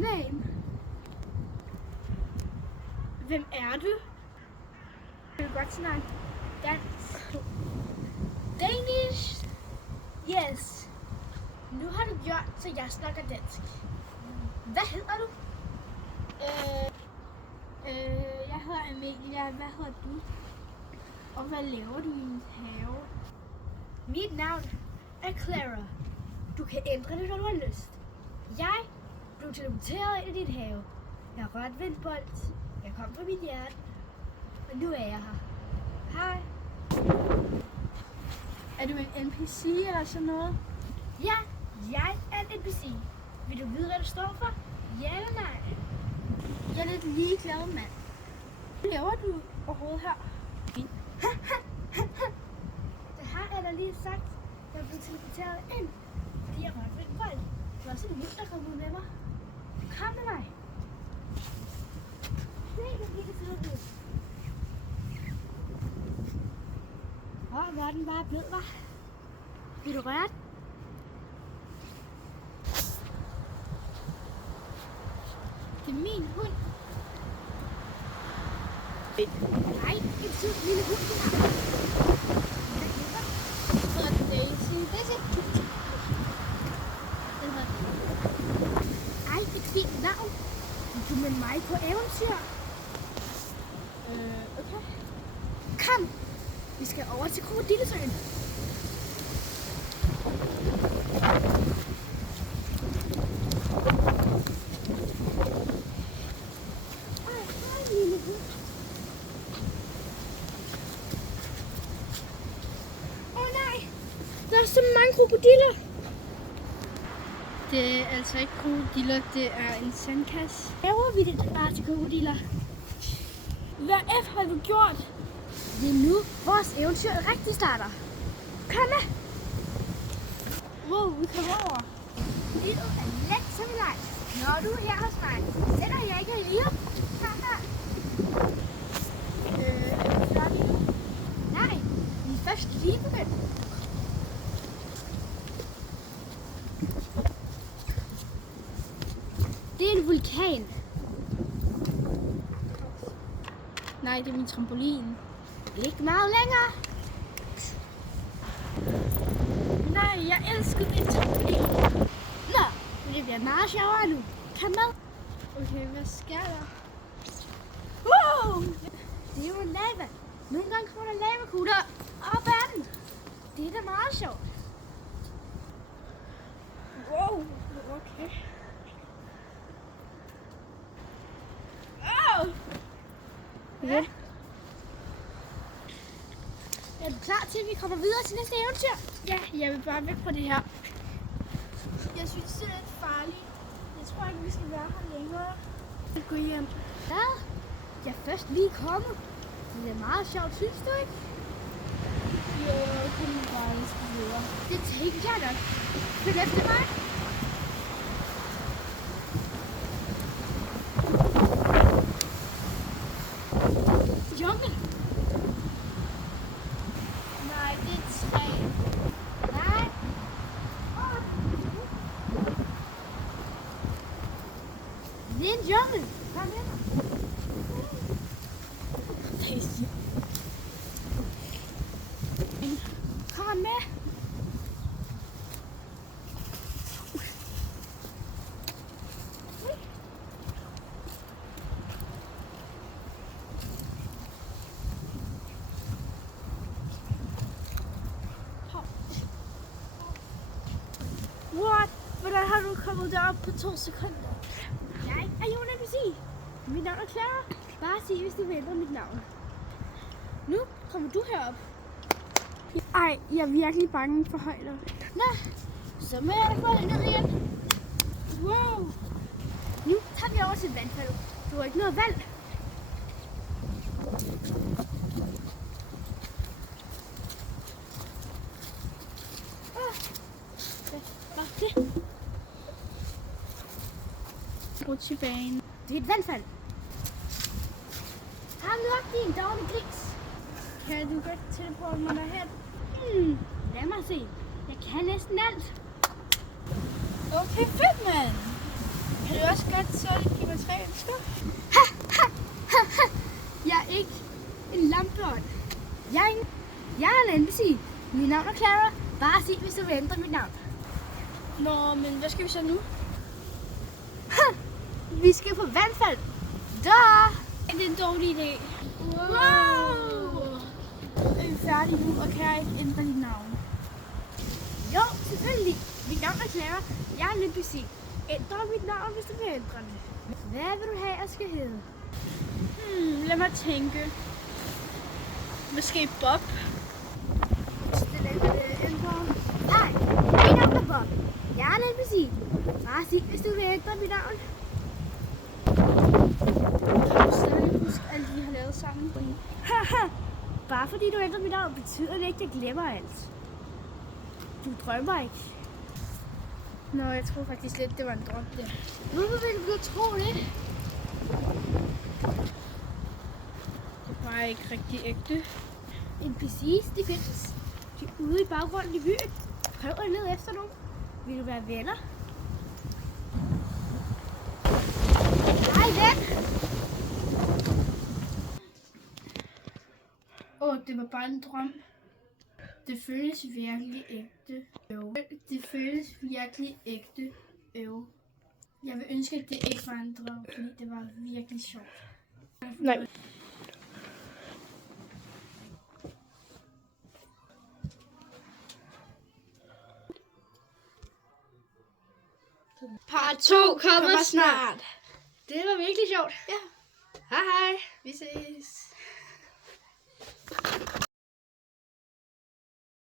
name? Hvem er du? Vil du godt snakke dansk? Danish? Yes. Nu har du gjort, så jeg snakker dansk. Hvad hedder du? Jeg hedder Amelia. Hvad hedder du? Og hvad laver du i min have? Mit navn er Clara. Du kan ændre det, når du har lyst. Jeg blev teleporteret ind i din have. Jeg har rørt ved en bold. Jeg kom fra mit hjerte. Og nu er jeg her. Hej. Er du en NPC eller sådan noget? Ja, jeg er en NPC. Vil du vide, hvad det står for? Ja eller nej? Jeg er lidt ligeglad, mand. Hvad laver du overhovedet her? Det har jeg da lige sagt. Jeg er blevet teleporteret ind, fordi jeg rørte ved en bold. Det var også en hund, der kom ud med mig. Kom med mig. Se, det bliver sådan ud. Hvor er den bare blød, hva'? Vil du røre den? Det er min hund. Nej, en sød lille hund, du har. Hvad hedder den? Hedder den Daisy? Daisy? Den hedder den. Ej, et fint navn. Du med mig på eventyr. Okay. Kom! Vi skal over til Krokodillesøen. Der er så mange krokodiller. Det er altså ikke krokodiller, det er en sandkasse. Laver vi det bare til krokodiller? Hvad har du gjort? Det er nu, vores eventyr rigtig starter. Kom med! Wow, vi kommer over. Livet er let som en leg. Når du er her hos mig, sætter jeg ikke lige op. Haha. Gør vi nu? Nej, vi er først lige begyndt. Det er en vulkan. Nej, det er min trampolin. Ikke meget længere. Nej, jeg elsker min trampolin. Nå, men det bliver meget sjovere nu. Kom med. Okay, hvad sker der? Wow! Det er jo en lava. Nogle gange kommer der lavakugler op ad den. Det er da meget sjovt. Wow, okay. Ja. Er du klar til, at vi kommer videre til næste eventyr? Ja, jeg vil bare væk fra det her. Jeg synes, det er lidt farligt. Jeg tror ikke, vi skal være her længere. Jeg går hjem. Hvad? Jeg er først lige kommet. Det er meget sjovt, synes du ikke? Jo, jeg kunne bare lige videre. Det tænkte jeg nok. Følg efter mig. Jungle. Nej, det er et træ. Nej. Det er en jungle. Kom med. Kom med. What? Hvordan har du kommet derop på 2 sekunder? Jeg er jo en NPC. Mit navn er Clara. Bare sig, hvis du vil ændre mit navn. Nu kommer du herop. Ej, jeg er virkelig bange for højder. Nå, så må jeg da få ned igen. Wow. Nu tager vi over til et vandfald. Du har ikke noget vand. Det. Rutsjebane. Det er et vandfald. Ham nu op din dårlige gris. Kan du godt teleporte mig derhen? Lad mig se. Jeg kan næsten alt. Okay, fedt, mand. Kan du også godt så give mig 3 ønsker? Jeg er ikke en lampeånd. Jeg er en NPC. Mit navn er Clara. Bare sig, hvis du vil ændre mit navn. Nå, men hvad skal vi så nu? Vi skal på vandfald. Det er en dårlig idé. Wow! Er vi færdige nu, og kan jeg ikke ændre dit navn? Jo, selvfølgelig. Mit navn er Clara. Jeg er en NPC. Ændre mit navn, hvis du vil ændre det. Hvad vil du have, jeg skal hedde? Lad mig tænke. Måske Bob? Hej, mit navn er Bob. Jeg er en NPC. Bare sig, hvis du vil ændre mit navn. Kan du stadig huske alt, vi har lavet sammen? Haha! Bare fordi du ændrer mit navn, betyder det ikke, at jeg glemmer alt. Du drømmer ikke. Nå, jeg tror faktisk lidt, det var en drøm der. Hvorfor ville du tro det? Det var ikke rigtig ægte. NPC's, de findes. De er ude i baggrunden i byen. Prøv at lede efter nogen. Vil du være venner? Hej, ven! Det var bare en drøm. Det føles virkelig ægte. Det føles virkelig ægte. Jeg vil ønske, at det ikke var en drøm, fordi det var virkelig sjovt. Nej. Part 2 kommer snart. Det var virkelig sjovt. Ja. Hej hej. Vi ses.